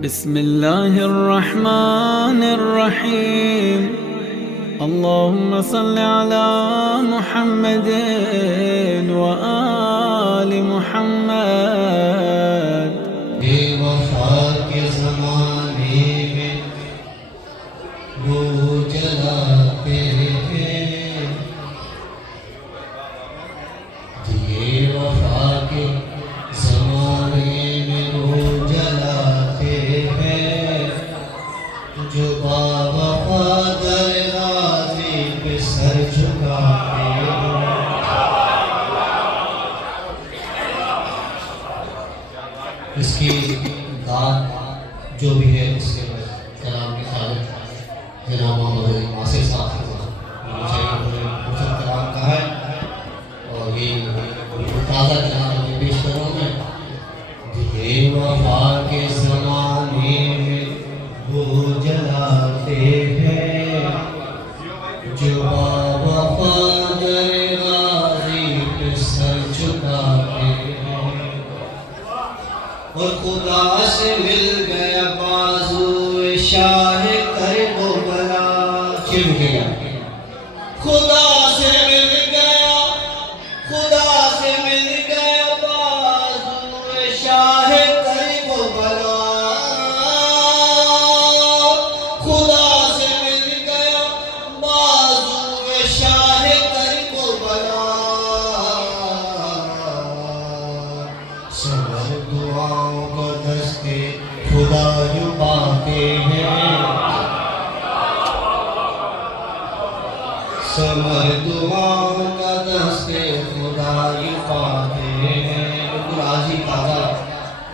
बिस्मिल्लाहिर्रहमानिर्रहीम। अल्लाहुम्मा सल्लि अला मुहम्मदिन व आलि मुहम्मद। बेवफा के ज़माने में वो जलाते हैं, दिए वफा के ज़माने में वो जलाते हैं, जो बावफा दरवाज़े पे सर झुकाते हैं। इसकी दाद जो भी है इसके कलाम के खालिक जनाब मोहम्मद नासिर साहब से मुझे खूबसूरत कलाम का है और ये ताज़ा कलाम मैं पेश कर रहा हूँ मैं। दिए वफा के ज़माने में वो जलाते हैं, जो बावफा दरवाज़े पे सर झुकाते हैं, और खुदा से मिल गया बाजू शाह कर वो बला चिढ़ गया। खुदा से मिल गया, खुदा से मिल गया बाजू शाह कर वो बला, खुदा से मिल गया बाजू शाह कर वो बला। समझ दुआओं को दस्ते खुदा यूं पाते हैं, समझ दुआओं का दस्ते खुदा यूं पाते हैं। बिल्कुल आज ही ताज़ा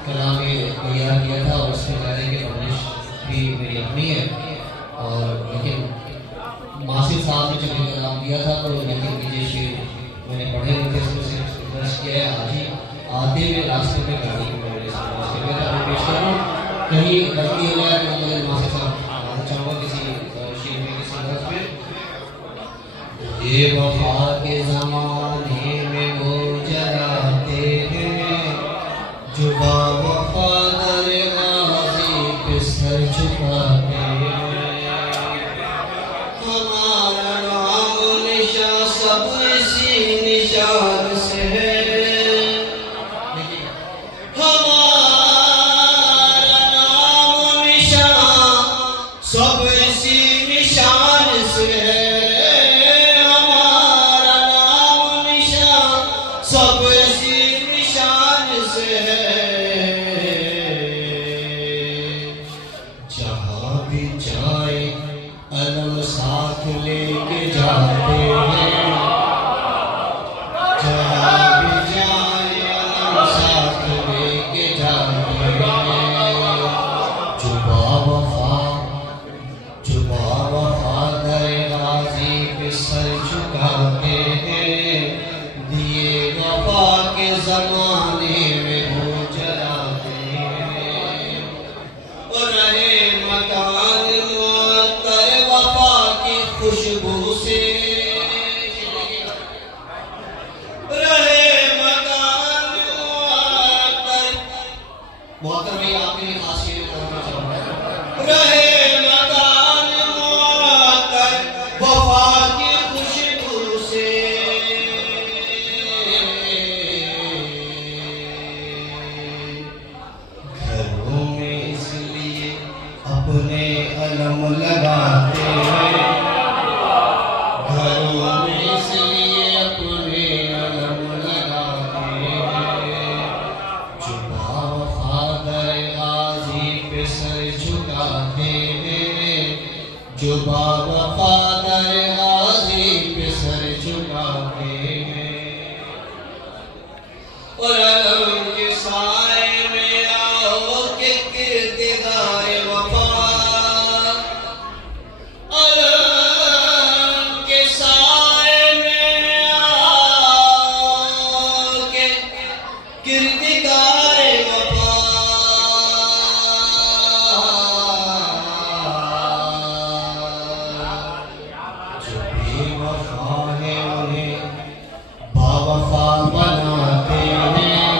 कलाम तैयार किया था और उसके गाने की परवरिश भी मेरी अपनी है, और लेकिन मासिर साहब ने जब कलाम दिया था तो यकीन कीजिए शेर मैंने पढ़े हुए थे, उसमें से दर्ज किया है। आज ही आते हुए रास्ते में गाड़ी की पेश कर रहा हूँ, कहीं गलती हो जाए तो मुझे माफी चाहूँगा किसी शेर में किसी लफ्ज़ में। ये वफा के ज़माने में वो जलाते हैं, जो बावफा दरवाज़े पे सर झुकाते हैं। हमारा नाम निशान सब इसी निशान से है, सब इसी निशान से है, हमारा नाम निशान सब इसी निशान से है। जहाँ भी जाए अलम साथ लेके जाते हैं, जहाँ भी जाए अलम साथ लेके जाते हैं। जो बावफा दरवाज़े पे सर झुकाते हैं, दिए वफा के ज़माने में वो जलाते हैं, और रहे मकान मुअत्तर वफा की खुशबू से, रहे मकान मुअत्तर। मुअत्तर भाई आपके लिए खास शेर करना चाहूँगा। रहे वफा की खुशबू से, घरों में इसलिए अपने अलम लगाते हैं, घरों में इसलिए अपने अलम लगाते हैं, जो बावफा दरवाज़े पे सर झुकाते हैं, जो बावफा दरवाज़े पे सर झुकाते हैं, और अलम के साए में आओ के किरदारे वफा, अलम के साए में आओ के किरदारे वफा। जो बेवफा है उन्हें बावफा बनाते हैं,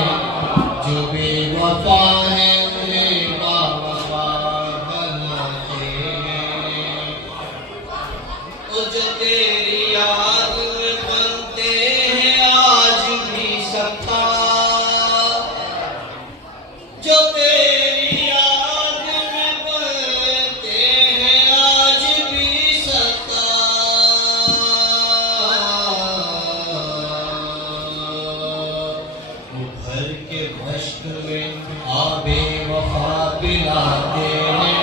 पिलाते हैं,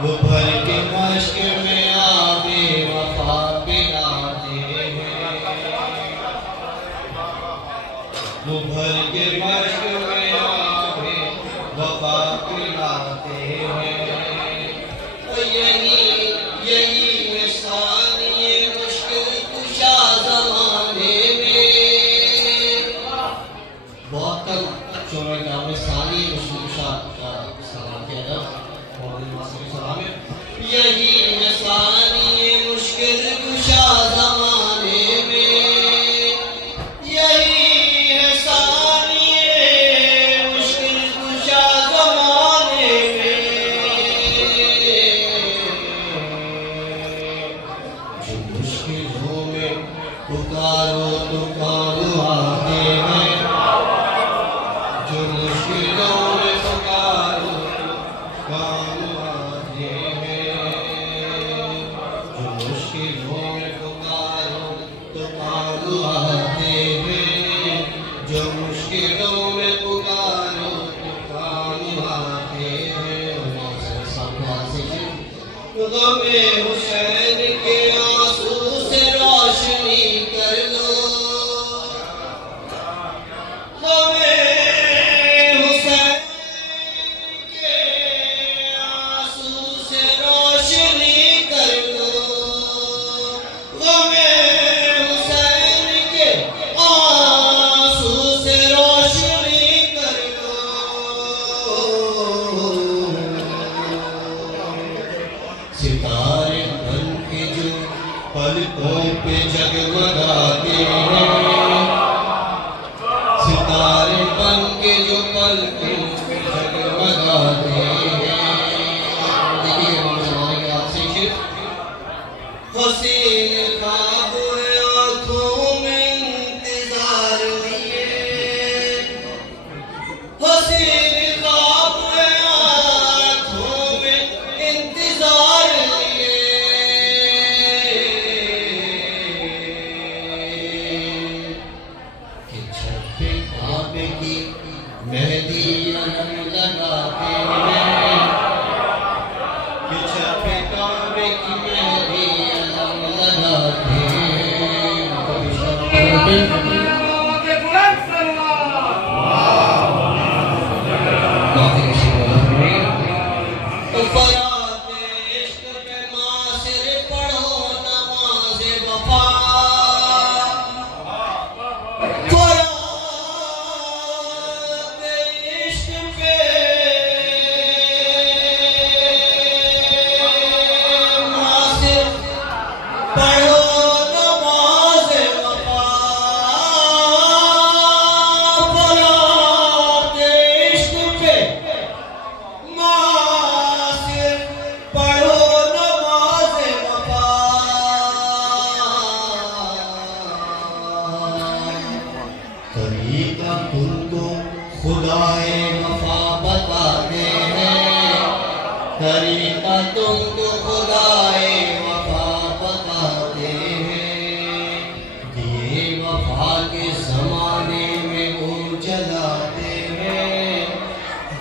वो भर के मश्क में आबे वफा पिलाते हैं, वो भर के मश्क में आबे वफा पिलाते हैं। तो यही निशान ये मुश्किल कुशा ज़माने में, बहुत कम शोरा ग्राम में साली मुश्किल कुशा का सलाम किया था, सलाम है। यही निशान ये मुश्किल कुशा ज़माने में, यही निशान ये मुश्किल कुशा ज़माने में, जो मुश्किलों में पुकारो तो काम आते हैं, जो मुश्किलों में पुकारो तो काम आते हैं, जो मुश्किलों में पुकारो तो काम आते हैं, जो मुश्किलों में पुकारो तो काम आते हैं। गमे हुसैन के आंसू से रोशनी कर लो, गमे हुसैन के आंसू से रोशनी कर लो, गमे हुसैन के आंसू से रोशनी कर लो। सितारे बन के जो पलकों पे जगमगाते हैं, सितारे बन के जो पलकों पे जगमगाते हैं। देखिए हमारे के आपसे हसीन ख्वाब आँखों में इंतजार लिए, हसीन ख्वाब आँखों में इंतजार लिए, कि छत पे काबे की मेहंदी अलग लगाते हैं, कि छत पे काबे की मेहंदी अलग लगाते हैं। तो फरात इश्क पे मासिर पढ़ो नमाज वफा, फरात इश्क पे मासिर पढ़ो नमाज वफा, फरात इश्क पे मासिर पढ़ो नमाज वफा। तरीका तुमको खुदाए वफा बताते हैं, तरीका तुमको खुदाए वफा बताते हैं। दिए वफा के ज़माने में वो जलाते हैं,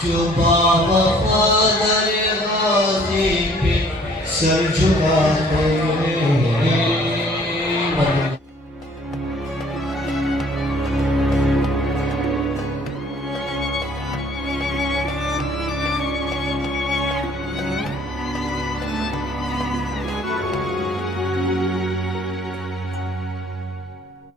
जो बावफा दर गाज़ी पे सर झुकाते